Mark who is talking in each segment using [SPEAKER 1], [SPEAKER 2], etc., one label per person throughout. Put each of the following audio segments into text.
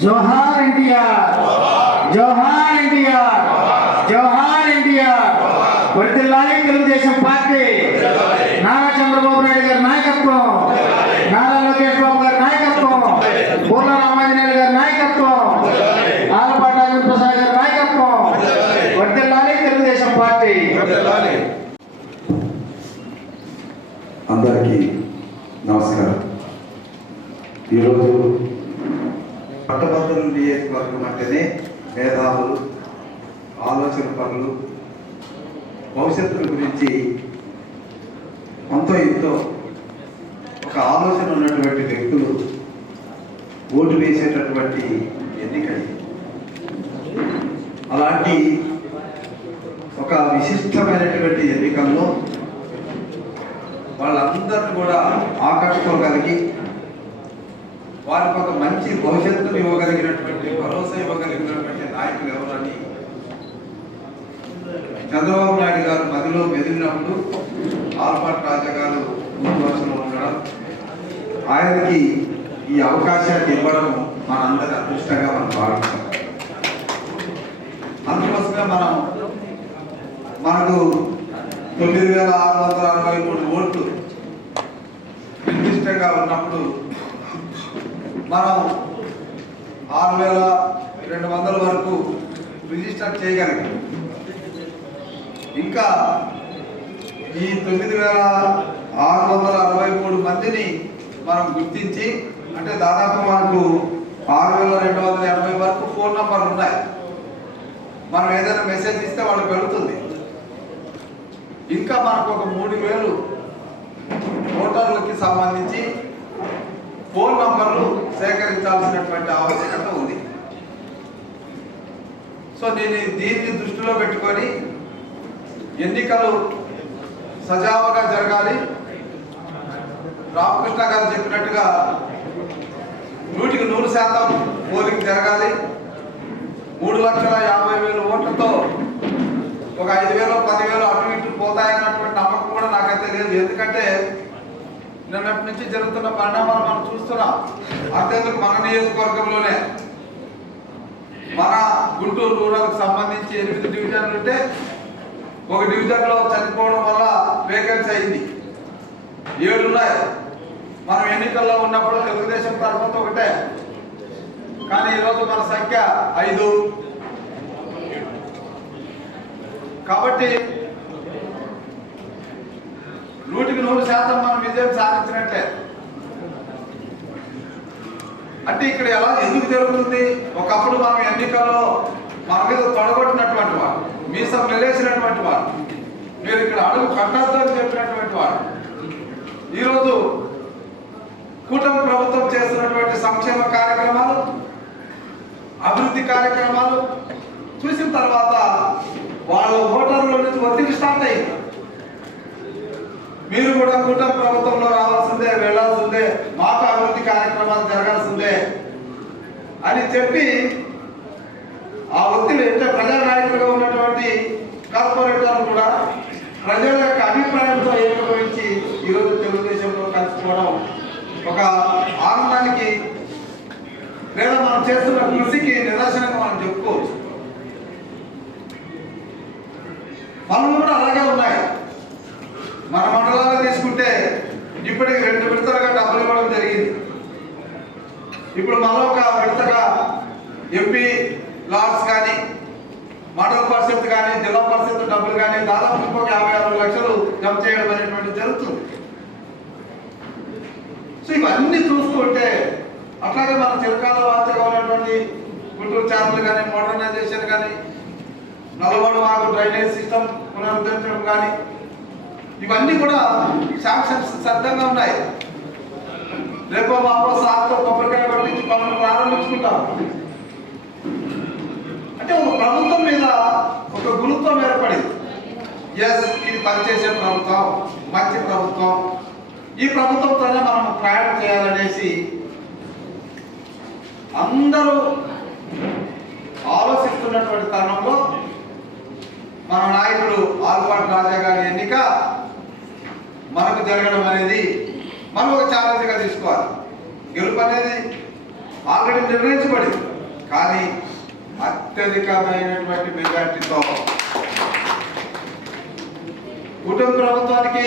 [SPEAKER 1] जोहार इंडिया। जोहार। పట్టభద్రుల నియోజకవర్గం అంటేనే మేధావులు ఆలోచన పనులు భవిష్యత్తు గురించి కొంత ఎంతో ఒక ఆలోచన ఉన్నటువంటి వ్యక్తులు ఓటు వేసేటటువంటి ఎన్నిక అలాంటి ఒక విశిష్టమైనటువంటి ఎన్నికల్లో వాళ్ళందరిని కూడా ఆకట్టుకోగలిగి వారికి ఒక మంచి భవిష్యత్తును ఇవ్వగలిగినటువంటి భరోసా ఇవ్వగలిగినటువంటి నాయకులు ఎవరని చంద్రబాబు నాయుడు గారు మదిలో మెదిలినప్పుడు ఆల్పాట్ రాజా గారు ముందు ఉండడం ఆయనకి ఈ అవకాశాన్ని ఇవ్వడం మనందరి అదృష్టంగా మనం భావిస్తాం అందుకోసమే మనం మనకు తొమ్మిది వేల ఆరు వందల అరవై మూడు ఓట్లు నిర్దిష్టంగా ఉన్నప్పుడు మనం ఆరు వేల రెండు వందల వరకు రిజిస్టర్ చేయగలిగాం. ఇంకా ఈ తొమ్మిది వేల ఆరు వందల అరవై మూడు మందిని మనం గుర్తించి అంటే దాదాపు మనకు ఆరు వేల రెండు వందల ఎనభై వరకు ఫోన్ నంబర్లు ఉన్నాయి. మనం ఏదైనా మెసేజ్ ఇస్తే వాళ్ళకి పెడుతుంది. ఇంకా మనకు ఒక మూడు వేలు ఓటర్లకి సంబంధించి ఫోన్ నంబర్లు సేకరించాల్సినటువంటి ఆవశ్యకత ఉంది. సో నేను దీన్ని దృష్టిలో పెట్టుకొని ఎన్నికలు సజావుగా జరగాలి. రామకృష్ణ గారు చెప్పినట్టుగా నూటికి నూరు శాతం పోలింగ్ జరగాలి. మూడు లక్షల యాభై వేల ఓట్లతో ఒక ఐదు వేలు పదివేలు అటు ఇటు పోతాయన్నటువంటి నమ్మకం కూడా నాకైతే లేదు. ఎందుకంటే నిన్నటి నుంచి జరుగుతున్న పరిణామాలు మనం చూస్తున్నాం. అత్యంత మన నియోజకవర్గంలోనే మన గుంటూరు రూరల్కి సంబంధించి ఎనిమిది డివిజన్లు ఉంటే ఒక డివిజన్లో చనిపోవడం వల్ల వేకెన్సీ అయింది. ఏడు ఉన్నాయి. మనం ఎన్నికల్లో ఉన్నప్పుడు తెలుగుదేశం తరఫున ఒకటే. కానీ ఈరోజు మన సంఖ్య ఐదు. కాబట్టి నూటికి నూరు శాతం మనం విజయం సాధించినట్లే అంటే ఇక్కడ ఎలా ఎందుకు జరుగుతుంది? ఒకప్పుడు మనం ఎన్నికల్లో మన మీద తొడగొట్టినటువంటి వాడు మీసం నిలేసినటువంటి వాడు మీరు ఇక్కడ అడుగు కట్టద్దు అని చెప్పినటువంటి వాడు. ఈరోజు కూటమి ప్రభుత్వం చేస్తున్నటువంటి సంక్షేమ కార్యక్రమాలు అభివృద్ధి కార్యక్రమాలు చూసిన తర్వాత వాళ్ళ ఓటర్ల నుంచి ఒత్తిడి స్టార్ట్ అయింది. మీరు కూడా కూటమి ప్రభుత్వంలో రావాల్సిందే వెళ్ళాల్సిందే మాకు అభివృద్ధి కార్యక్రమాలు జరగాల్సిందే అని చెప్పి ఆ ఒత్తిడి అంటే ప్రజా నాయకులుగా ఉన్నటువంటి కార్పొరేటర్లు కూడా ప్రజల యొక్క అభిప్రాయంతో ఏకీభవించి ఈరోజు తెలుగుదేశంలో కలుసుకోవడం ఒక ఆనందానికి లేదా మనం చేస్తున్న కృషికి నిదర్శనంగా మనం చెప్పుకోవచ్చు పనులు కూడా అలాగే ఉన్నాయి మన మండలాలు తీసుకుంటే ఇప్పటికి రెండు విడతలుగా డబ్బులు ఇవ్వడం జరిగింది ఇప్పుడు మరొక విడతగా ఎంపీ లాడ్స్ కానీ మండల పరిషత్ కానీ జిల్లా పరిషత్ డబ్బులు కానీ దాదాపు ఇంకొక యాభై ఆరు లక్షలు జమ చేయడం అనేటువంటి జరుగుతుంది. సో ఇవన్నీ చూస్తుంటే అట్లాగే మన చిరకాల వార్తగా ఉన్నటువంటి గుంటూరు ఛానల్ కానీ మోడర్నైజేషన్ కానీ నల్లగొండ మాకు డ్రైనేజ్ సిస్టమ్ పునరుద్ధరించడం కానీ ఇవన్నీ కూడా శాంక్షన్స్ సిద్ధంగా ఉన్నాయి. రేపు మాపో సార్తో కొబ్బరికాయ పట్టించి పనులు ప్రారంభించుకుంటాం. అంటే ఒక ప్రభుత్వం మీద ఒక గురుత్వం ఏర్పడింది. ఎస్ ఇది పనిచేసే ప్రభుత్వం మంచి ప్రభుత్వం. ఈ ప్రభుత్వంతోనే మనం ప్రయాణం చేయాలనేసి అందరూ ఆలోచిస్తున్నటువంటి తరుణంలో మన నాయకుడు ఆల్పాటి రాజా గారి ఎన్నిక మనకు జరగడం అనేది మనం ఒక ఛాలెంజ్గా తీసుకోవాలి. గెలుపు అనేది ఆల్రెడీ నిర్ణయించబడింది. కానీ అత్యధికమైనటువంటి మెజార్టీతో కుటుంబ ప్రభుత్వానికి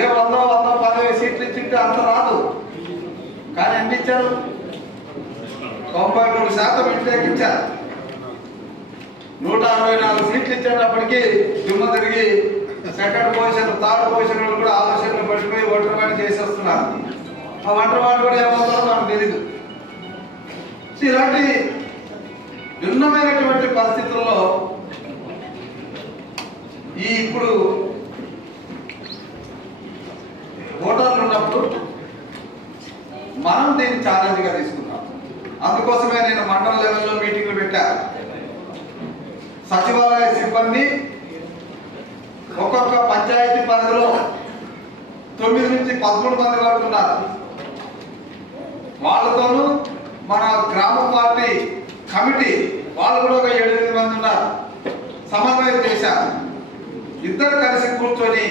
[SPEAKER 1] ఏ వంద వంద పదవి సీట్లు ఇచ్చింటే అంత రాదు. కానీ ఎన్ని ఇచ్చారు? తొంభై మూడు శాతం ఇంటికి ఇచ్చారు. నూట అరవై నాలుగు సీట్లు ఇచ్చేటప్పటికీ దిమ్మ తిరిగి సెకండ్ పొజిషన్ థర్డ్ పొజిషన్ వాళ్ళు కూడా ఆలోచనలు పడిపోయి ఒంటరి వాడి చేసేస్తున్నారు. ఆ ఒంటరి వాడు కూడా ఏమవుతారో మనకు తెలియదు ఇలాంటి భిన్నమైనటువంటి పరిస్థితుల్లో ఈ ఇప్పుడు ఓటర్లు ఉన్నప్పుడు మనం దీన్ని ఛాలెంజ్గా తీసుకున్నాం అందుకోసమే నేను మండల లెవెల్లో మీటింగ్లు పెట్టా. సచివాలయ సిబ్బంది ఒక్కొక్క పంచాయతీ పరిధిలో తొమ్మిది నుంచి పదమూడు మంది వరకు ఉన్నారు. వాళ్ళతోనూ మన గ్రామ పార్టీ కమిటీ వాళ్ళు కూడా ఒక ఏడెనిమిది మంది ఉన్నారు. సమన్వయం చేశారు. ఇద్దరు కలిసి కూర్చొని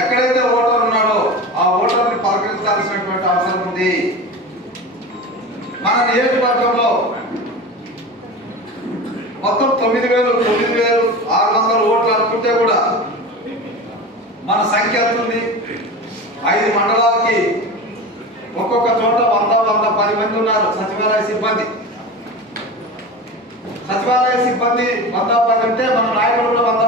[SPEAKER 1] ఎక్కడైతే ఓటర్ ఉన్నాడో ఆ ఓటర్ని పలకరించాల్సినటువంటి అవసరం ఉంది. మన నియోజకవర్గంలో మొత్తం తొమ్మిది వేలు తొమ్మిది వేలు ఆరు వందల ఓట్లు అనుకుంటే కూడా మన సంఖ్య ఎంత ఉంది? ఐదు మండలాలకి ఒక్కొక్క చోట వంద వంద పది మంది ఉన్నారు సచివాలయ సిబ్బంది. సచివాలయ సిబ్బంది వంద పది ఉంటే మన నాయకులు కూడా వంద